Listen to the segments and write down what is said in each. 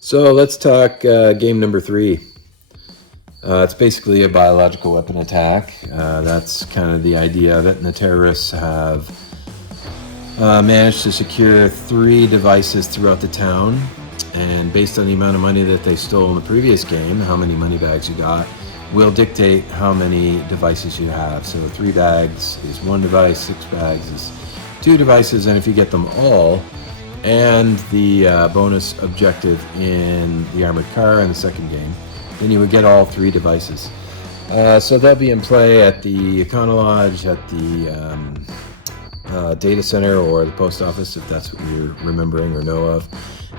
So let's talk game number 3. It's basically a biological weapon attack. That's kind of the idea of it. And the terrorists have managed to secure 3 devices throughout the town. And based on the amount of money that they stole in the previous game, how many money bags you got, will dictate how many devices you have. So 3 bags is 1 device, 6 bags is 2 devices, and if you get them all, and the bonus objective in the armored car in the second game, then you would get all 3 devices. So they'll be in play at the Econo Lodge, at the data center, or the post office, if that's what you're remembering or know of.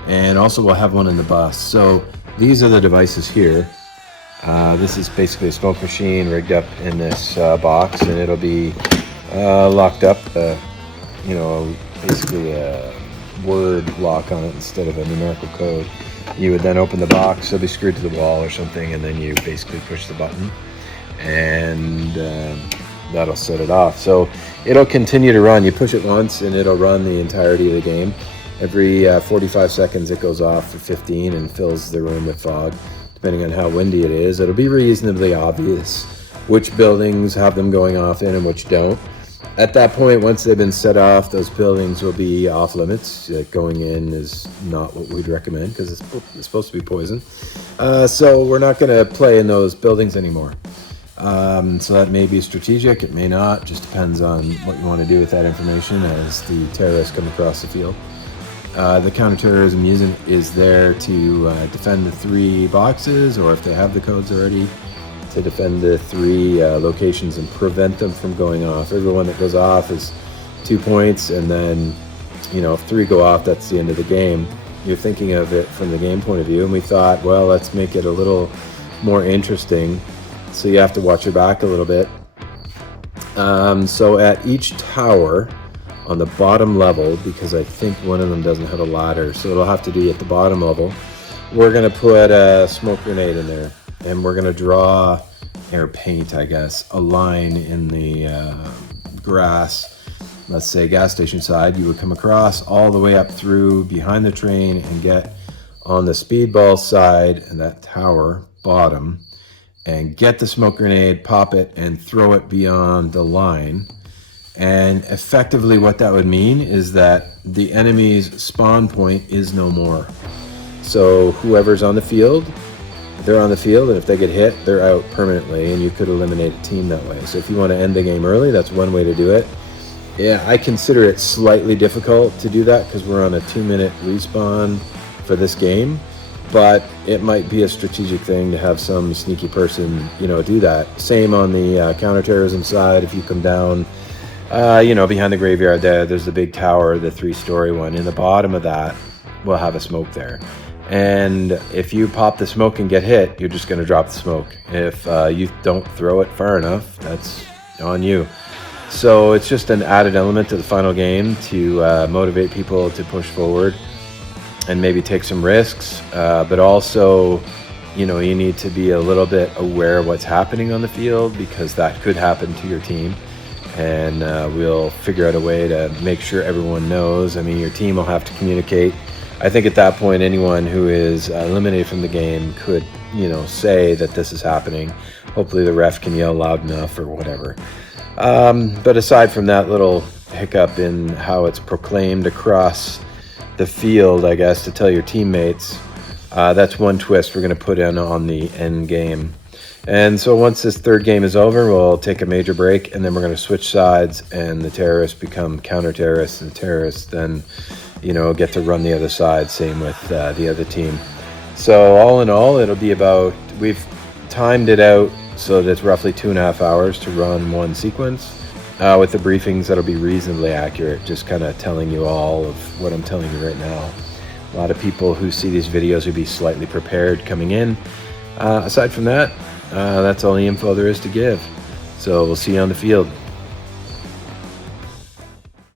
And also we'll have one in the bus. So these are the devices here. This is basically a smoke machine rigged up in this box, and it'll be locked up, basically a word lock on it instead of a numerical code. You would then open the box, it'll be screwed to the wall or something, and then you basically push the button, and that'll set it off. So it'll continue to run. You push it once and it'll run the entirety of the game. Every 45 seconds it goes off for 15 and fills the room with fog. Depending on how windy it is, it'll be reasonably obvious which buildings have them going off in and which don't. At that point, once they've been set off, those buildings will be off limits. Going in is not what we'd recommend because it's supposed to be poison. So we're not going to play in those buildings anymore. So that may be strategic, it may not, just depends on what you want to do with that information as the terrorists come across the field. The counterterrorism unit is there to defend the 3 boxes, or if they have the codes already, to defend the 3 locations and prevent them from going off. Every one that goes off is 2 points, and then, if 3 go off, that's the end of the game. You're thinking of it from the game point of view, and we thought, well, let's make it a little more interesting, so you have to watch your back a little bit. So at each tower, on the bottom level, because I think one of them doesn't have a ladder, so it'll have to be at the bottom level, we're going to put a smoke grenade in there, and we're going to draw, or paint, I guess, a line in the grass. Let's say gas station side. You would come across all the way up through behind the train and get on the speedball side and that tower bottom, and get the smoke grenade, pop it, and throw it beyond the line. And effectively what that would mean is that the enemy's spawn point is no more. So whoever's on the field, they're on the field, and if they get hit, they're out permanently, and you could eliminate a team that way. So if you want to end the game early, that's one way to do it. Yeah, I consider it slightly difficult to do that because we're on a 2-minute respawn for this game, but it might be a strategic thing to have some sneaky person, do that. Same on the counterterrorism side. If you come down, behind the graveyard there's the big tower, the 3-story one. In the bottom of that, we'll have a smoke there. And if you pop the smoke and get hit, you're just going to drop the smoke. If you don't throw it far enough, that's on you. So it's just an added element to the final game to motivate people to push forward and maybe take some risks. But also, you need to be a little bit aware of what's happening on the field, because that could happen to your team. And we'll figure out a way to make sure everyone knows. I mean, your team will have to communicate. I think at that point, anyone who is eliminated from the game could, say that this is happening. Hopefully the ref can yell loud enough or whatever. But aside from that little hiccup in how it's proclaimed across the field, I guess, to tell your teammates, that's one twist we're going to put in on the end game. And so once this 3rd game is over, we'll take a major break, and then we're going to switch sides, and the terrorists become counter-terrorists, and the terrorists then, get to run the other side. Same with the other team. So all in all, it'll be we've timed it out so that it's roughly 2.5 hours to run one sequence. With the briefings, that'll be reasonably accurate, just kind of telling you all of what I'm telling you right now. A lot of people who see these videos would be slightly prepared coming in. Aside from that, that's all the info there is to give. So we'll see you on the field.